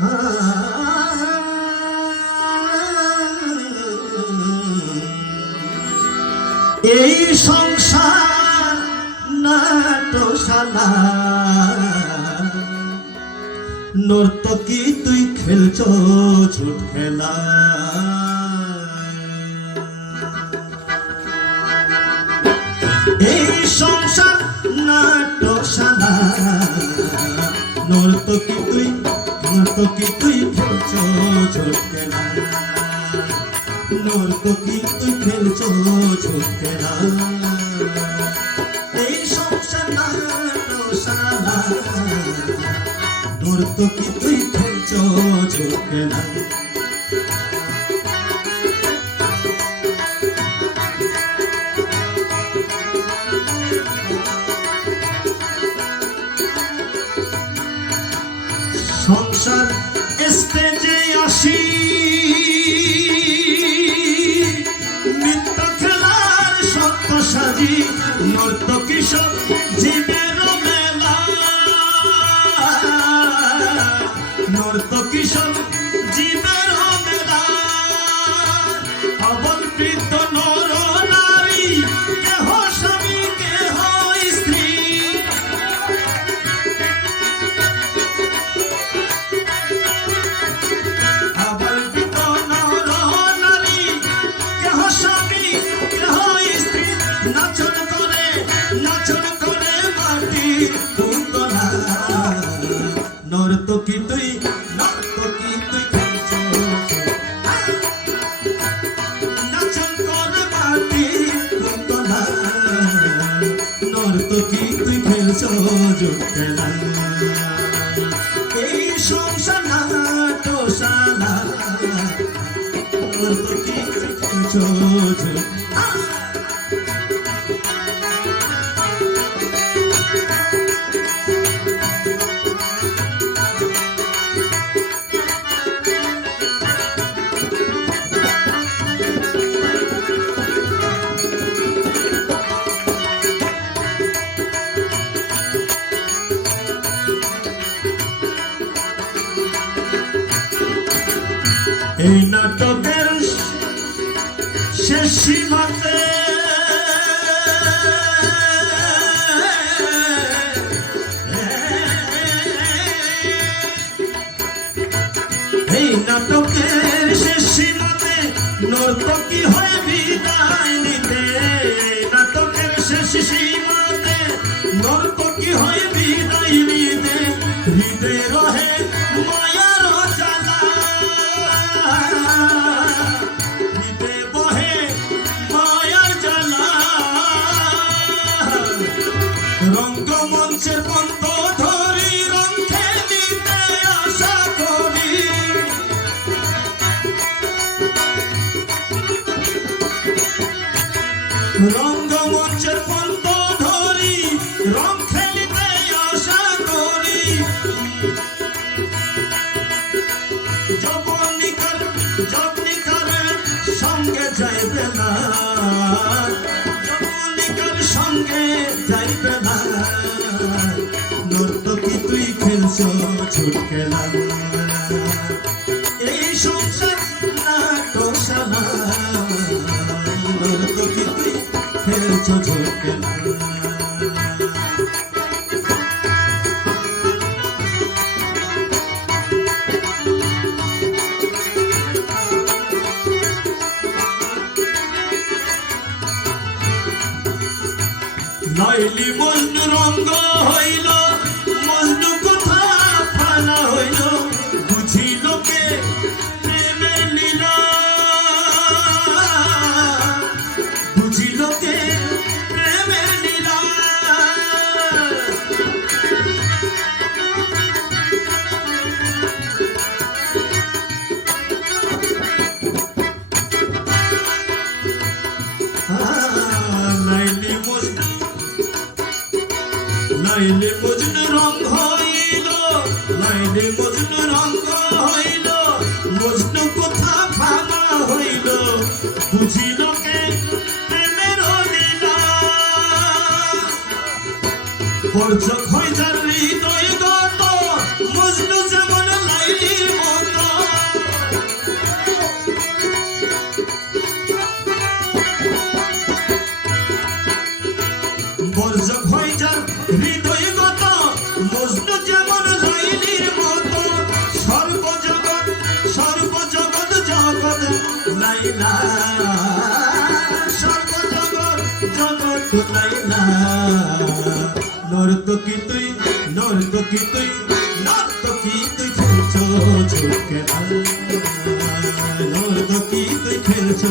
এই সংসার নাটশালা। নর্তকী তুই খেলছ ছোট খেলা। এই সংসার নাটশালা। নর্তকী তুই নর্তকী তুই খেলছ ছোট না নর্তকী তুই খেলছ ছোট খেলা এই সংসার খেলা সংসার স্টেজে আসি মিথ্যা খেলার সত্য সাজি নর্ত কিশোর জীবের মেলা। নর্ত কিশোর এই নাটকের শেষ সীমাতে এই নাটকের শেষ সীমাতে নর্তকী হয়ে বিদায় নিতে। নাটকের শেষ সীমাতে নর্তকী হয়ে বিদায় নিতে। হৃদয় রহে তুই খেলছ ছোট খেলা এই সংসার নর্তকী তুই খেলছ ওরে মজনুর অঙ্গ হইল, মজনু কোথা ভালো হইল? বুঝিল কে প্রেমের লীলা পর্যক হয়ে যার হৃদয় গত, মজনু যেমন লাইলির মতো। পর্যক হয়ে যার হৃদয় গত, মজনু যেমন জগৎ কোথায় না নর্তকী তুই নর্তকী তুই নর্তকী তুই খেলছো ঝুঁকে নর্তকী তুই খেলছো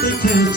দেখেছ